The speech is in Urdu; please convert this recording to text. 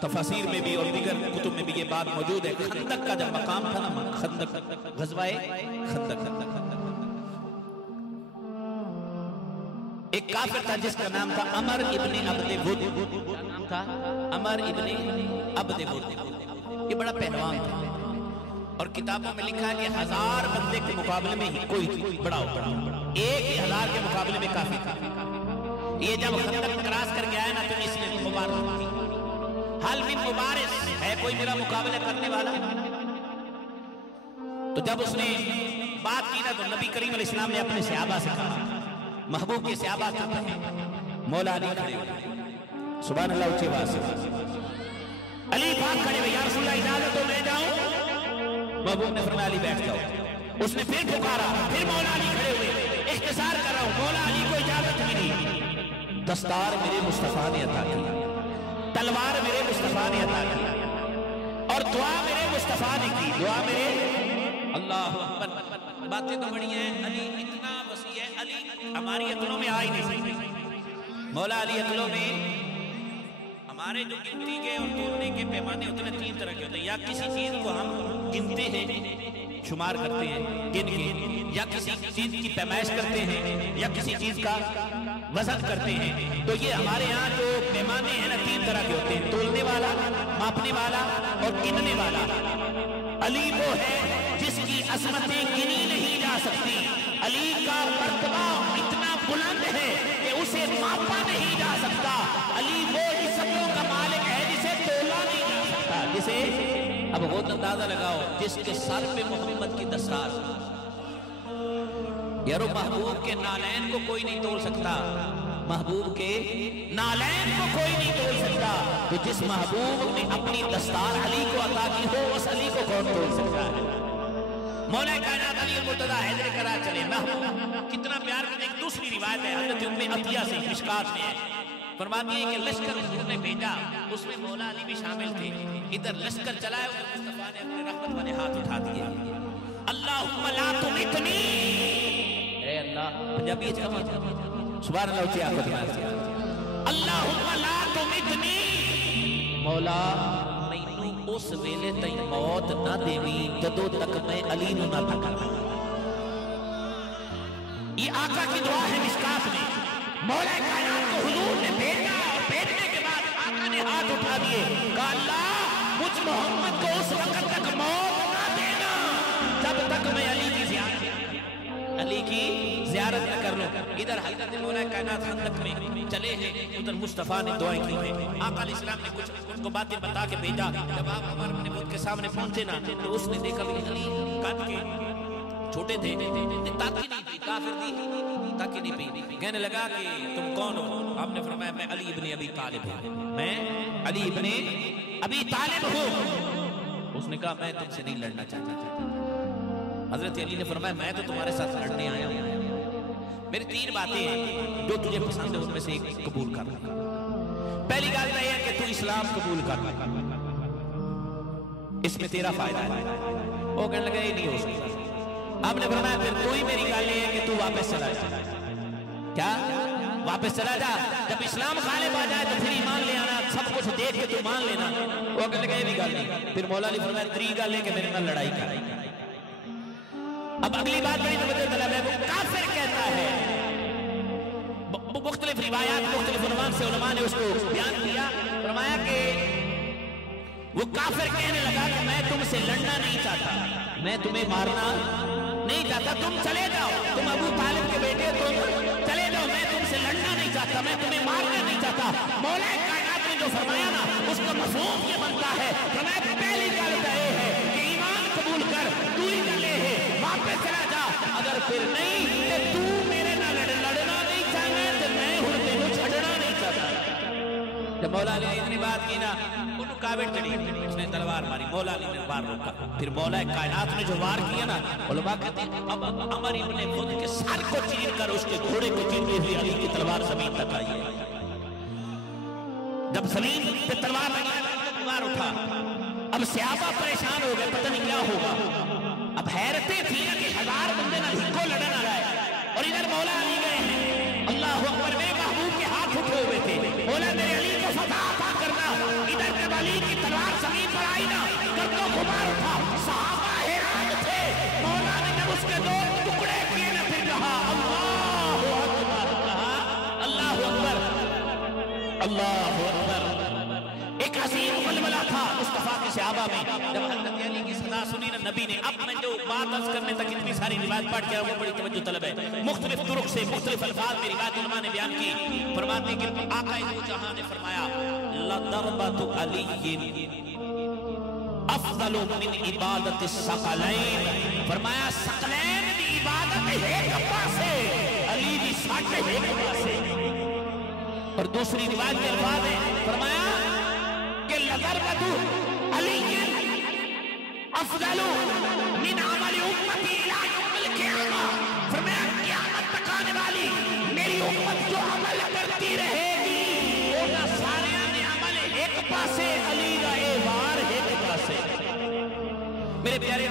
تفاسیر میں بھی اور دیگر کتب میں بھی یہ بات موجود ہے. خندق کا جب مقام تھا نا، خندق، غزوہ خندق، ایک کافر تھا جس کا نام تھا عمر ابن عبد ود. کیا نام تھا؟ عمر ابن عبد ود. یہ بڑا پہلوان تھا اور کتابوں میں لکھا ہے کہ 1000 بندے کے مقابلے میں ہی کوئی بڑا ہوتا، 1000 کے مقابلے میں کافی تھا. یہ جب خندق کراس کر کے آیا نا تو اس نے مبارک کی، حل من مبارس ہے کوئی میرا مقابلہ کرنے والا؟ تو جب اس نے بات کی نا تو نبی کریم علیہ السلام نے اپنے صحابہ سے کہا، محبوب کے صحابہ کہتے ہیں، مولا علی کھڑے ہوئے، سبحان اللہ اچھی بات سے، علی پاک کھڑے ہوئے، یا رسول اللہ اجازت ہو میں جاؤں؟ محبوب نے فرمایا علی بیٹھ جاؤ. اس نے پھر پکارا، پھر مولا علی کھڑے ہوئے، اختصار کر رہا ہوں، مولا علی کو اجازت ملی. دستار میرے مصطفیٰ نے عطا کی، تلوار میرے مصطفیٰ نے عطا کی، اور دعا میرے مصطفیٰ نے کی. دعا میرے، اللہ اکبر. باتیں تو بڑی ہیں، علی اتنا وسیع ہے، علی ہماری عقلوں میں آ ہی نہیں سکتی. مولا علی عقلوں میں، ہمارے جو گنتی کے اور تولنے کے پیمانے ہوتے ہیں 3 طرح کے ہوتے ہیں. یا کسی چیز کو ہم گنتے ہیں، شمار کرتے ہیں گن کے، یا کسی چیز کی پیمائش کرتے ہیں، یا کسی چیز کا وزن کرتے ہیں. تو یہ ہمارے یہاں جو پیمانے ہیں نا 3 طرح کے ہوتے ہیں، تولنے والا، ماپنے والا اور گننے والا. علی وہ ہے جس کی عظمتیں گنی نہیں جا سکتی. علی کا مرتبہ اتنا بلند ہے کہ اسے ماپا نہیں جا سکتا. علی وہ عزتوں کا مالک ہے جسے تولا نہیں جا سکتا. جسے اب خود اندازہ لگاؤ، جس کے سر پہ محمد کی دستار، یارو محبوب کے نالین کو کوئی نہیں تول سکتا، محبوب کے نالین کو کوئی نہیں تول سکتا. تو جس محبوب نے اپنی دستار علی کو عطا کی ہو، اس علی کو کون تول سکتا ہے؟ مولا کائنات علی المرتضیٰ حیدر کرا چلے. کتنا پیار کرتے. ایک دوسری روایت ہے حضرت ام عطیہ سے، مشکات میں ہے، فرماتی ہے کہ لشکر حضور نے بھیجا، اس میں مولا علی بھی شامل تھے. ادھر لشکر چلائے اور مصطفیٰ نے اپنے رحمت والے ہاتھ اٹھا دیے، اللہم لا تمتنی، اے اللہ. پنجابی اس کا مطلب سبحان اللہ اچھی آخر دیا، اللہم لا تمتنی، مولا مینوں اس ویلے تائیں موت نہ دیویں جدوں تک میں علی نو نہ تکا. یہ آقا کی دعا ہے مشکات میں. مولا کائنات کو حضور نے بھیجا اور بھیجنے کے بعد آقا نے ہاتھ اٹھا دیے، کہا اللہ مجھ محمد کو اس وقت تک موت نہ دینا جب تک میں علی کی زیارت نہ کر لوں. ادھر حضرت مولا کائنات خندق میں چلے ہیں، ادھر مصطفیٰ نے دعائیں کی ہیں. آقا علیہ السلام نے کچھ کو باتیں بتا کے بھیجا. جب آپ عمر بن ابود کے سامنے پہنچے نا تو اس نے دیکھا کہ علی قد کے چھوٹے تھے، تاکی نہیں پی، کافر دی تاکی نہیں پی. کہنے لگا کہ تم کون ہو؟ آپ نے فرمایا میں علی ابن ابی طالب ہوں، میں علی ابن ابی طالب ہوں. اس نے کہا میں تم سے نہیں لڑنا چاہتا. حضرت علی نے فرمایا میں تو تمہارے ساتھ لڑنے آیا ہوں. میری 3 باتیں ہیں، جو تجھے پسند ہے ان میں سے ایک قبول کر. پہلی بات یہ ہے کہ تو اسلام قبول کر، اس میں تیرا فائدہ ہے. وہ کہنے لگا یہ نہیں ہو سکتا. آپ نے فرمایا پھر کوئی میری گال یہ ہے کہ تو واپس چلا جا. کیا واپس چلا جا؟ جب اسلام غالب آ جائے تو پھر ایمان لے آنا، سب کچھ دیکھ کے تو مان لینا. وہ کہنے لگا یہ بھی گال نہیں. پھر مولا علی فرمایا 3 گال ہے کہ میرے نال لڑائی کر. اب اگلی بات بڑی توجہ طلب ہے، وہ کافر کہتا ہے. مختلف روایات مختلف عنوان سے علماء نے اس کو بیان کیا. فرمایا کہ وہ کافر کہنے لگا کہ میں تم سے لڑنا نہیں چاہتا، میں تمہیں مارنا نہیں چاہتا، تم چلے جاؤ، تم ابو طالب کے بیٹے، تم چلے جاؤ، میں تم سے لڑنا نہیں چاہتا، میں تمہیں مارنا نہیں چاہتا. مولا کائنات نے جو فرمایا نا اس کا مفہوم یہ بنتا ہے. فرمایا پہلی بات یہ ہے کہ ایمان قبول کر، تو ہی چلے ہے، واپس چلا جا. اگر پھر نہیں کہ تو میرے نہ لڑنا نہیں چاہنا تو میں ہوں تینوں چھڑنا نہیں چاہتا. جب مولا علی نے اتنی بات کی نا انہوں کعبت چڑھی، اس نے تلوار ماری. مولا علی نے وار روکا. پھر مولا کائنات نے جو وار کیا نا، علماء کہتے ہیں اب عمر ابن خود کے سر کو چیر کر اس کے گھوڑے کو چیرتے ہوئے علی کی تلوار زمین تک آئی ہے. جب زمین پہ تلوار لگی وار اٹھا. اب صحابہ پریشان ہو گئے، پتہ نہیں کیا ہوگا. اب حیرتیں تھی کہ 1000 بندے نہ ہکو لڑن آ رہا ہے اور ادھر مولا علی گئے ہیں. اللہ اکبر. میرے محبوب کے ہاتھ اٹھے ہوئے تھے، مولا میرے علی کو فتح عطا کرنا. ادھر صحابہ میں جب حضرت علی کی صدا سنی نا نبی نے، اب میں جو بات عرض کرنے تک اتنی ساری روایت پڑھ کے وہ بڑی توجہ طلب ہے، مختلف طرق سے مختلف الفاظ میں روایت علماء نے بیان کی، فرماتے ہیں کہ آقا دو جہاں نے فرمایا لَضَرْبَةُ عَلِيٍّ افضل من عبادت الثقلین، فرمایا ثقلین دی عبادت ایک پاسے، علی دی ساٹھے ایک پاسے۔ اور دوسری روایت کے الفاظ ہے، فرمایا کہ لَضَرْبَةُ عَلِيٍّ افضل من عمل امتی الى یوم القیامہ، فرمایا قیامت تک آنے والی میری امت جو عمل کرتی رہے گی وہ سارے عمل ایک پاسے، علی کا اے وار ایک پاسے۔ میرے پیارے